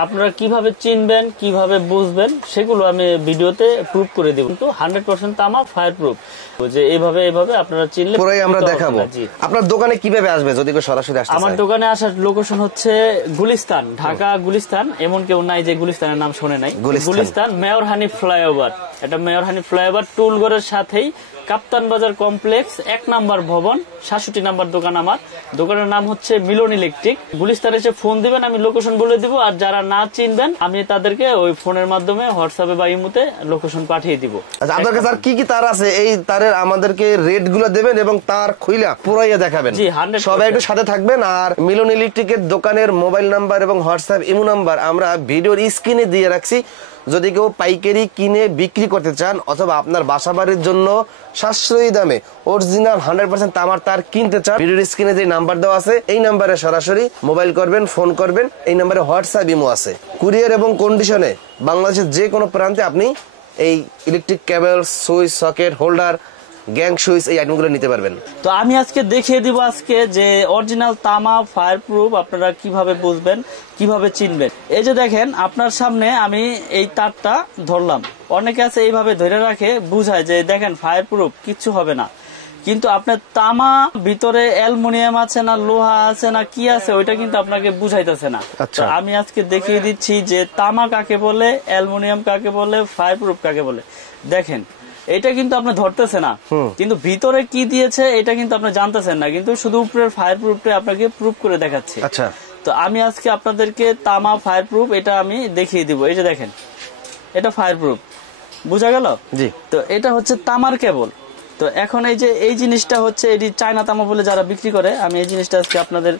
আপনারা কিভাবে চিনবেন কিভাবে বুঝবেন সেগুলো আমি ভিডিওতে প্রুফ করে দেব, কিন্তু 100% তামা ফায়ার প্রুফ, যে এইভাবে আপনারা চিনলে পুরোই আমরা দেখাবো। আপনার দোকানে কিভাবে আসবে যদি কেউ সরাসরি আসতে চায়? আমার দোকানে আসার লোকেশন হচ্ছে গুলিস্তান, ঢাকা গুলিস্তান। এমন কেউ নাই যে গুলিস্তানের নাম শুনে নাই। গুলিস্তান মেয়র হানি ফ্লাইওভার, এটা মেয়র হানি ফ্লাইওভার টুলঘরের সাথেই কাপ্তান বাজার কমপ্লেক্স 1 নাম্বার ভবন, 67 নাম্বার দোকান। আমার দোকানের নাম হচ্ছে মিলন ইলেকট্রিক। গুলিস্তানে এসে ফোন দিবেন, আমি লোকেশন বলে দিব। আর যারা না চিনবেন আমি তাদেরকে ওই ফোনের মাধ্যমে হোয়াটসঅ্যাপে বা ইমোতে লোকেশন পাঠিয়ে দিব। আচ্ছা, আপনার কাছে আর কি কি তার আছে? এই তারের আমাদেরকে রেট গুলো দেবেন এবং তার খুইলা পুরাইয়া দেখাবেন। জি, 100%। সবাই একটু সাথে থাকবেন। আর মিলন ইলেকট্রিকের দোকানের মোবাইল নাম্বার এবং হোয়াটসঅ্যাপ ইমো নাম্বার আমরা ভিডিওর স্ক্রিনে দিয়ে রাখছি। যদি কেউ পাইকারি কিনে বিক্রি করতে চান অথবা আপনার বাসাবাড়ির জন্য সাশ্রয়ী দামে অরিজিনাল 100% তামার তার কিনতে চান, ভিডিওর স্ক্রিনে যে নাম্বার দেওয়া আছে এই নাম্বারে সরাসরি মোবাইল করবেন, ফোন করবেন। এই নাম্বারে হোয়াটসঅ্যাপ ইমো আছে। কুরিয়ার এবং কন্ডিশনে বাংলাদেশের যে কোনো প্রান্তে আপনি এই electric cable, switch, socket, holder, gang switch এই আইটেমগুলো নিতে পারবেন। তো আমি আজকে দেখিয়ে দিব আজকে যে অরিজিনাল তামা ফায়ার প্রুফ আপনারা কিভাবে বুঝবেন, কিভাবে চিনবেন। এই যে দেখেন আপনার সামনে আমি এই তারটা ধরলাম। অনেকে আছে এইভাবে ধরে রাখে, বুঝায় যে দেখেন ফায়ার প্রুফ, কিচ্ছু হবে না। কিন্তু আপনার তামা ভিতরে অ্যালুমিনিয়াম আছে না লোহা আছে না কি আছে ওইটা কিন্তু আপনাকে বুঝাইতেছে না। আচ্ছা, আমি আজকে দেখিয়ে দিচ্ছি যে তামা কাকে বলে, অ্যালুমিনিয়াম কাকে বলে, ফায়ার প্রুফ কাকে বলে। দেখেন এটা কিন্তু আপনি ধরতেছে না, কিন্তু ভিতরে কি দিয়েছে এটা কিন্তু আপনি জানতেছেন না, কিন্তু শুধু উপরের ফায়ার প্রুফটা আপনাকে প্রুফ করে দেখাচ্ছে। আচ্ছা, তো আমি আজকে আপনাদেরকে তামা ফায়ার প্রুফ এটা আমি দেখিয়ে দিব। এই যে দেখেন এটা ফায়ার প্রুফ, বুঝা গেল? জি। তো এটা হচ্ছে তামার কেবল। তো এখন এই যে এই জিনিসটা হচ্ছে এটি চায়না তামা বলে যারা বিক্রি করে, আমি এই জিনিসটা আজকে আপনাদের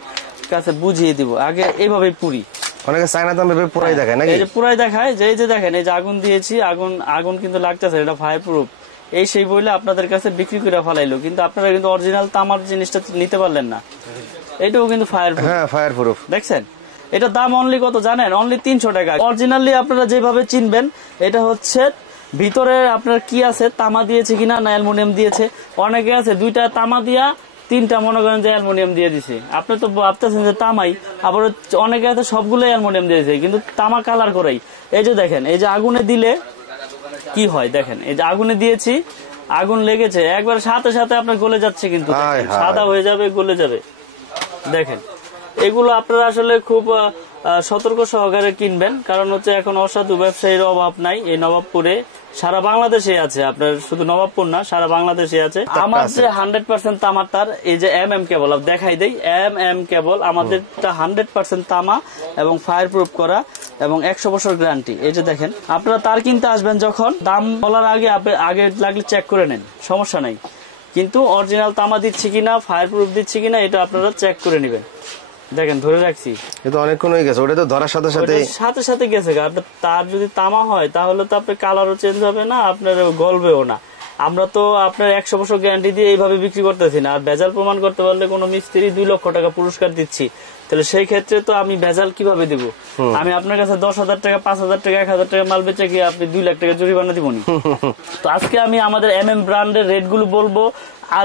কাছে বুঝিয়ে দিব। আগে এইভাবে পুরি, অনেকে চায়না তামা পুরাই দেখায় নাকি? এই যে পুরাই দেখায় যে এই যে দেখেন এই যে আগুন দিয়েছি, আগুন কিন্তু লাগতেছে, এটা ফায়ার প্রুফ। এই সেই বইলে আপনাদের কাছে বিক্রি করে ফেলাইলো, কিন্তু আপনারা কিন্তু অরিজিনাল তামার জিনিসটা নিতে পারলেন না। এটাও কিন্তু ফায়ার প্রুফ। হ্যাঁ, ফায়ার প্রুফ। দেখছেন এটা দাম অনলি কত জানেন? অনলি 300 টাকা। অরিজিনালি আপনারা যেভাবে চিনবেন এটা হচ্ছে ভিতরে আপনার কি আছে, তামা দিয়েছে কিনা না অ্যালুমিনিয়াম দিয়েছে। অনেকে আছে 2টা তামা দিয়া 3টা মনে করেন যে অ্যালুমিনিয়াম দিয়ে দিছে। আপনি তো ভাবতেছেন যে তামাই, আবার অনেকে আছে সবগুলো অ্যালুমিনিয়াম দিয়েছে কিন্তু তামা কালার করেই। এই যে দেখেন এই যে আগুনে দিলে কি হয়, দেখেন এই যে আগুনে দিয়েছি, আগুন লেগেছে একবার সাথে সাথে আপনার গলে যাচ্ছে, কিন্তু সাদা হয়ে যাবে, গলে যাবে। দেখেন এগুলো আপনারা আসলে খুব সতর্ক সহকারে কিনবেন, কারণ হচ্ছে এখন অসাধু ব্যবসায়ীর অভাব নাই। এই নবাবপুরে সারা বাংলাদেশে আছে, আপনার শুধু নবাবপুর না সারা বাংলাদেশে আছে। আমার যে 100% তামার তার, এই যে MM কেবল দেখাই দেই, MM কেবল আমাদেরটা 100% তামা এবং ফায়ার প্রুফ করা এবং 100 বছর গ্যারান্টি। এই যে দেখেন আপনারা তার কিনতে আসবেন, যখন দাম বলার আগে লাগলে চেক করে নেন, সমস্যা নাই। কিন্তু অরিজিনাল তামা দিচ্ছি কিনা, ফায়ার প্রুফ দিচ্ছি কিনা এটা আপনারা চেক করে নেবেন। দেখেন ধরে রাখছি, কিন্তু অনেকক্ষণ হয়ে গেছে, ওটা তো ধরার সাথে সাথে গেছে। আপনার তার যদি তামা হয় তাহলে তো আপনার কালারও চেঞ্জ হবে না, আপনার গলবেও না। আমরা তো আপনার 100 বছর গ্যারান্টি দিয়ে এইভাবে বিক্রি করতেছি না। আর ভেজাল প্রমাণ করতে পারলে কোনো মিস্ত্রি 2 লক্ষ টাকা পুরস্কার দিচ্ছি। তাহলে সেই ক্ষেত্রে তো আমি ভেজাল কিভাবে দিব? আমি আপনার কাছে 10,000 টাকা, 5,000 টাকা, 1,000 টাকা মাল বেচে কি আপনি 2 লাখ টাকা জরিমানা দিবনি? তো আজকে আমি আমাদের MM ব্র্যান্ডের রেট গুলো বলবো।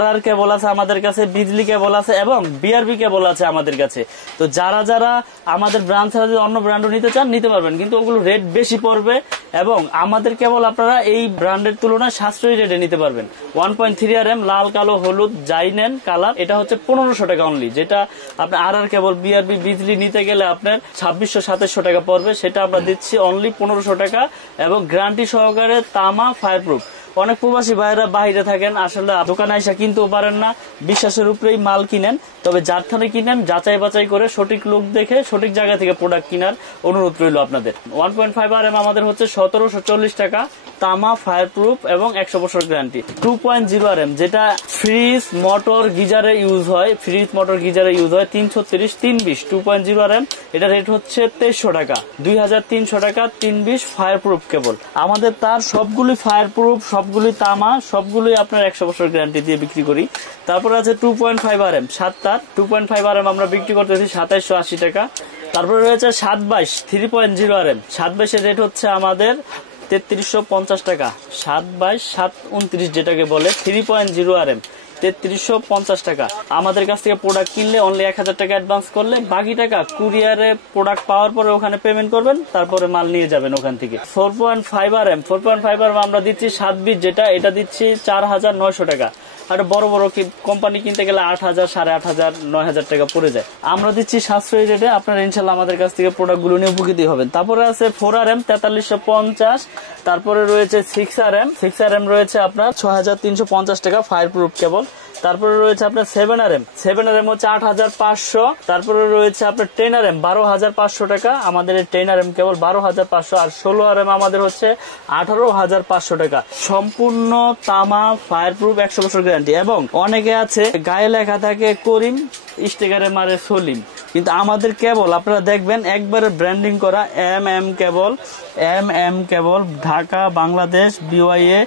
RR কেবল আছে আমাদের কাছে, বিজলি কেবল আছে এবং BRB কেবল আছে আমাদের কাছে। তো যারা যারা আমাদের ব্র্যান্ড ছাড়া যদি অন্য ব্র্যান্ডও নিতে চান নিতে পারবেন, কিন্তু ওগুলো রেট বেশি পড়বে এবং আমাদের কেবল আপনারা এই ব্র্যান্ডের তুলনায় সাশ্রয়ী রেটে নিতে পারবেন। 1.3 RM লাল, কালো, হলুদ যাই নেন কালার, এটা হচ্ছে 1500 টাকা অনলি। যেটা আপনার RR কেবল, BRB, বিজলি নিতে গেলে আপনার 2600-2700 টাকা পড়বে, সেটা আমরা দিচ্ছি অনলি 1500 টাকা এবং গ্যারান্টি সহকারে তামা ফায়ার প্রুফ। অনেক প্রবাসী ভাইয়েরা বাইরে থাকেন, আসলে দোকানে এসে কিনতেও পারেন না, বিশ্বাসের উপরেই মাল কিনেন। তবে যার থানে কিনেন যাচাই বাছাই করে সঠিক লোক দেখে সঠিক জায়গা থেকে প্রোডাক্ট কেনার অনুরোধ রইল আপনাদের। 1.5 RM আমাদের হচ্ছে 1740 টাকা তামা ফায়ার প্রুফ এবং 100 বছর গ্যারান্টি। 2.0 RM যেটা ফ্রিজ, মোটর, গিজারে ইউজ হয়, 330 320 2.0 RM, এটা রেট হচ্ছে 2300 টাকা, 2300 টাকা 320 ফায়ার প্রুফ কেবল। আমাদের তার সবগুলি ফায়ার প্রুফ, সবগুলি তামা, সবগুলি আপনার 100 বছর গ্যারান্টি দিয়ে বিক্রি করি। তারপর আছে 2.5 RM 7 তার, 2.5 RM আমরা বিক্রি করতেছি 2780 টাকা। তারপরে রয়েছে 722 3.0 RM, 722 এর রেট হচ্ছে আমাদের 3350 টাকা, 722 729 যেটাকে বলে 3.0 RM, 3350 টাকা। আমাদের কাছ থেকে প্রোডাক্ট কিনলে অনলি 1000 টাকা অ্যাডভান্স করলে বাকি টাকা কুরিয়ারে প্রোডাক্ট পাওয়ার পরে ওখানে পেমেন্ট করবেন, তারপরে মাল নিয়ে যাবেন ওখান থেকে। 4.5 RM 4.5 RM আমরা দিচ্ছি 7 বিট, যেটা এটা দিচ্ছি 4900 টাকা। আর বড় বড় কোম্পানি কিনতে গেলে 8000, 8500, 9000 টাকা পড়ে যায়। আমরা দিচ্ছি সাশ্রয়ী রেটে, আপনারা ইনশাল্লাহ আমাদের কাছ থেকে প্রোডাক্ট গুলো নিয়ে উপকৃত হবেন। তারপরে আছে 4 RM 4350, তারপরে রয়েছে 6 RM 6 RM রয়েছে আপনার 6350 টাকা ফায়ার প্রুফ কেবল। তারপরে রয়েছে আপনার 7 RM 7 RM হচ্ছে 8500। তারপরে রয়েছে আপনার 10 RM 12500 টাকা। আমাদের এই 10 RM কেবল 12500, আর 16 RM আমাদের হচ্ছে 18500 টাকা। সম্পূর্ণ তামা ফায়ার প্রুফ 100 বছর গ্যারান্টি। এবং অনেকে আছে গায়ে লেখা থাকে করিম, স্টিকারে মারে সলিম, কিন্তু আমাদের কেবল আপনারা দেখবেন একবারে ব্র্যান্ডিং করা MM কেবল ঢাকা বাংলাদেশ BYA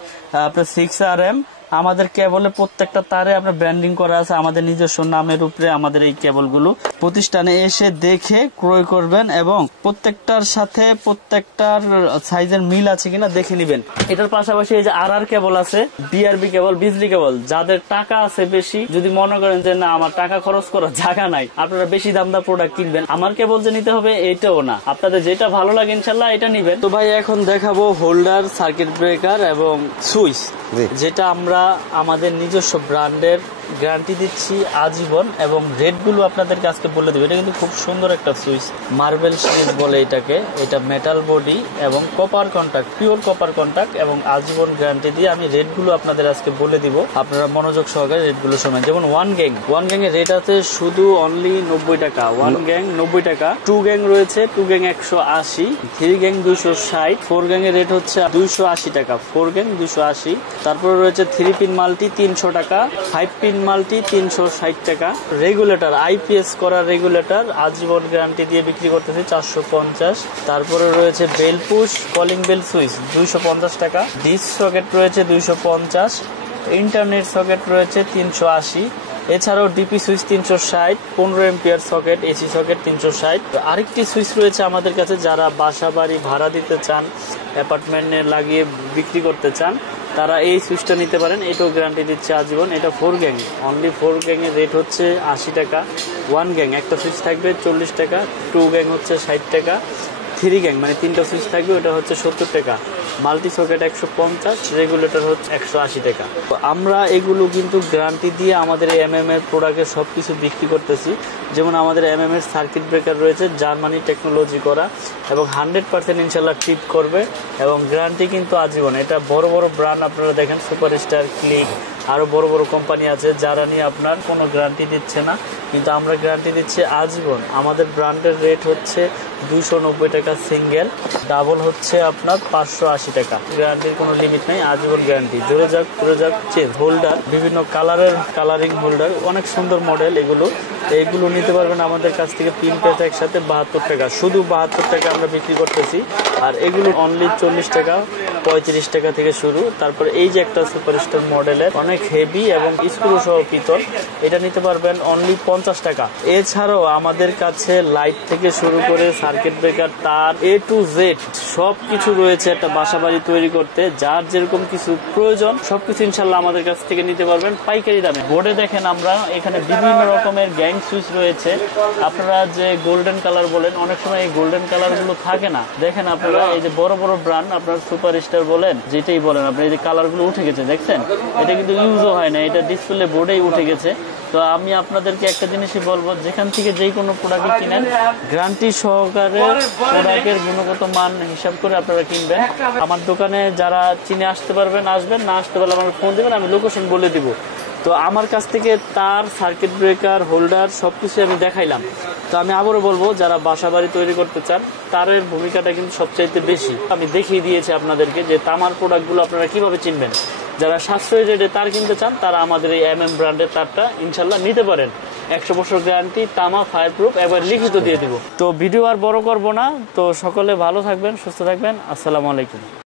আপনার 6 RM। আমাদের কেবলে প্রত্যেকটা তারে আপনার ব্র্যান্ডিং করা আছে আমাদের নিজস্ব নামের উপরে। আমাদের এই কেবলগুলো প্রতিষ্ঠানে এসে দেখে ক্রয় করবেন এবং প্রত্যেকটার সাথে প্রত্যেকটার সাইজের মিল আছে কিনা দেখে নেবেন। এটার পাশাপাশি এই যে RR কেবল আছে, BRB কেবল, বিজলি কেবল। যাদের টাকা আছে বেশি, যদি মনে করেন যে না আমার টাকা খরচ করার জায়গা নাই, আপনারা বেশি দামদার প্রোডাক্ট কিনবেন, আমার কেবল যে নিতে হবে এইটাও না, আপনাদের যেটা ভালো লাগে ইনশাল্লাহ এটা নিবেন। তো ভাই এখন দেখাবো হোল্ডার, সার্কিট ব্রেকার এবং সুইচ, যেটা আমরা আমাদের নিজস্ব ব্র্যান্ডের গ্যারান্টি দিচ্ছি আজীবন। এবং রেট গুলো আপনাদেরকে আজকে বলে দেবো। এটা কিন্তু খুব সুন্দর একটা সুইচ, মার্বেল সিরিজ বলে এটাকে। এটা মেটাল বডি এবং copper contact, pure copper contact, এবং আজীবন গ্যারান্টি দিয়ে আমি রেট গুলো আপনাদের আজকে বলে দিব। আপনারা মনোযোগ সহকারে রেট গুলো শোনেন। যেমন 1 গ্যাং এর রেট আছে শুধু অনলি 90 টাকা। 1 গ্যাং 90 টাকা। 2 গ্যাং রয়েছে, 2 গ্যাং 180, 3 গ্যাং 260, 4 গ্যাং এর রেট হচ্ছে 280 টাকা। 4 গ্যাং 280। তারপরে রয়েছে 3 পিন মাল্টি 300 টাকা, 5 পিন মাল্টি 360 টাকা। রেগুলেটর IPS করা রেগুলেটর আজীবন গ্যারান্টি দিয়ে বিক্রি করতেছি 450। তারপরে রয়েছে bell push calling bell switch 250 টাকা। ডিস সকেট রয়েছে 250, ইন্টারনেট সকেট রয়েছে 380। এছাড়াও DP switch 360, 15 ampere socket, AC socket 360। আরেকটি সুইচ রয়েছে আমাদের কাছে, যারা বাসা বাড়ি ভাড়া দিতে চান, অ্যাপার্টমেন্টে লাগিয়ে বিক্রি করতে চান, তারা এই সুইচটা নিতে পারেন। এটাও গ্যারান্টি দিচ্ছে আজীবন। এটা 4 গ্যাং, অনলি 4 গ্যাং এর রেট হচ্ছে 80 টাকা। 1 গ্যাং একটা সুইচ থাকবে 40 টাকা। 2 গ্যাং হচ্ছে 60 টাকা। 3 গ্যাং মানে 3টা সুইচ থাকবে, ওটা হচ্ছে 70 টাকা। মাল্টি সকেট 150, রেগুলেটর হচ্ছে 180 টাকা। তো আমরা এগুলো কিন্তু গ্যারান্টি দিয়ে আমাদের এই MM এর প্রোডাক্টের সবকিছু বিক্রি করতেছি। যেমন আমাদের MM এর সার্কিট ব্রেকার রয়েছে জার্মানি টেকনোলজি করা, এবং 100% ইনশাল্লাহ ট্রিপ করবে, এবং গ্যারান্টি কিন্তু আজীবন। এটা বড় বড় ব্র্যান্ড আপনারা দেখেন, সুপারস্টার, ক্লিক, আরো বড় বড় কোম্পানি আছে যারা নিয়ে আপনার কোনো গ্যারান্টি দিচ্ছে না, কিন্তু আমরা গ্যারান্টি দিচ্ছি আজীবন। আমাদের ব্র্যান্ডের রেট হচ্ছে 290 টাকা সিঙ্গেল, ডাবল হচ্ছে আপনার 580 টাকা। গ্যারান্টির কোনো লিমিট নেই, আজীবন গ্যারান্টি। জোরে যাক পুরো যাক চেঞ্জ। হোল্ডার বিভিন্ন কালারের, কালারিং হোল্ডার, অনেক সুন্দর মডেল এগুলো। এইগুলো নিতে পারবেন আমাদের কাছ থেকে 3 পিস একসাথে 72 টাকা, শুধু 72 টাকা আমরা বিক্রি করতেছি। আর এগুলো অনলি 40 টাকা, 35 টাকা থেকে শুরু। তারপরে এই যে একটা সুপারস্টার মডেলের অনেক হেভি এবং স্ক্রু সহ পিতল, এটা নিতে পারবেন অনলি 50 টাকা। এছাড়াও আমাদের কাছে লাইট থেকে শুরু করে সার্কিট ব্রেকার, তার A to Z সবকিছু রয়েছে একটা বাসা বাড়ি তৈরি করতে। যার যেরকম কিছু প্রয়োজন সবকিছু ইনশাল্লাহ আমাদের কাছ থেকে নিতে পারবেন পাইকারি দামে। বোর্ডে দেখেন আমরা এখানে বিভিন্ন রকমের গ্যাং সুইচ রয়েছে। আপনারা যে গোল্ডেন কালার বলেন, অনেক সময় এই গোল্ডেন কালার গুলো থাকে না। দেখেন আপনারা এই যে বড় বড় ব্র্যান্ড, আপনার সুপারস্টার বলেন, যেটাই বলেন, আপনি এই যে কালার গুলো উঠে গেছে দেখছেন, এটা কিন্তু ইউজও হয় না, এটা ডিসপ্লে বোর্ডেই উঠে গেছে। তো আমি আপনাদেরকে একটা জিনিসই বলবো, যেখান থেকে যেই কোনো প্রোডাক্ট কিনেন গ্যারান্টি সহকারে প্রোডাক্টের গুণগত মান হিসাব করে আপনারা কিনবেন। আমার দোকানে যারা চিনে আসতে পারবেন আসবেন, না আসতে পারলে আমাকে ফোন দিবেন, আমি লোকেশন বলে দিব। তো আমার কাছ থেকে তার, সার্কিট ব্রেকার, হোল্ডার সবকিছু আমি দেখাইলাম। তো আমি আবারও বলবো, যারা বাসা বাড়ি তৈরি করতে চান তারের ভূমিকাটা কিন্তু সবচাইতে বেশি। আমি দেখিয়ে দিয়েছি আপনাদেরকে যে তামার প্রোডাক্টগুলো আপনারা কিভাবে চিনবেন। যারা সাশ্রয়ী রেটে তার কিনতে চান তারা আমাদের এই MM ব্র্যান্ডের তারটা ইনশাল্লাহ নিতে পারেন। 100 বছর গ্যারান্টি, তামা, ফায়ার প্রুফ, একবার লিখিত দিয়ে দিব। তো ভিডিও আর বড় করবো না। তো সকলে ভালো থাকবেন, সুস্থ থাকবেন। আসসালামু আলাইকুম।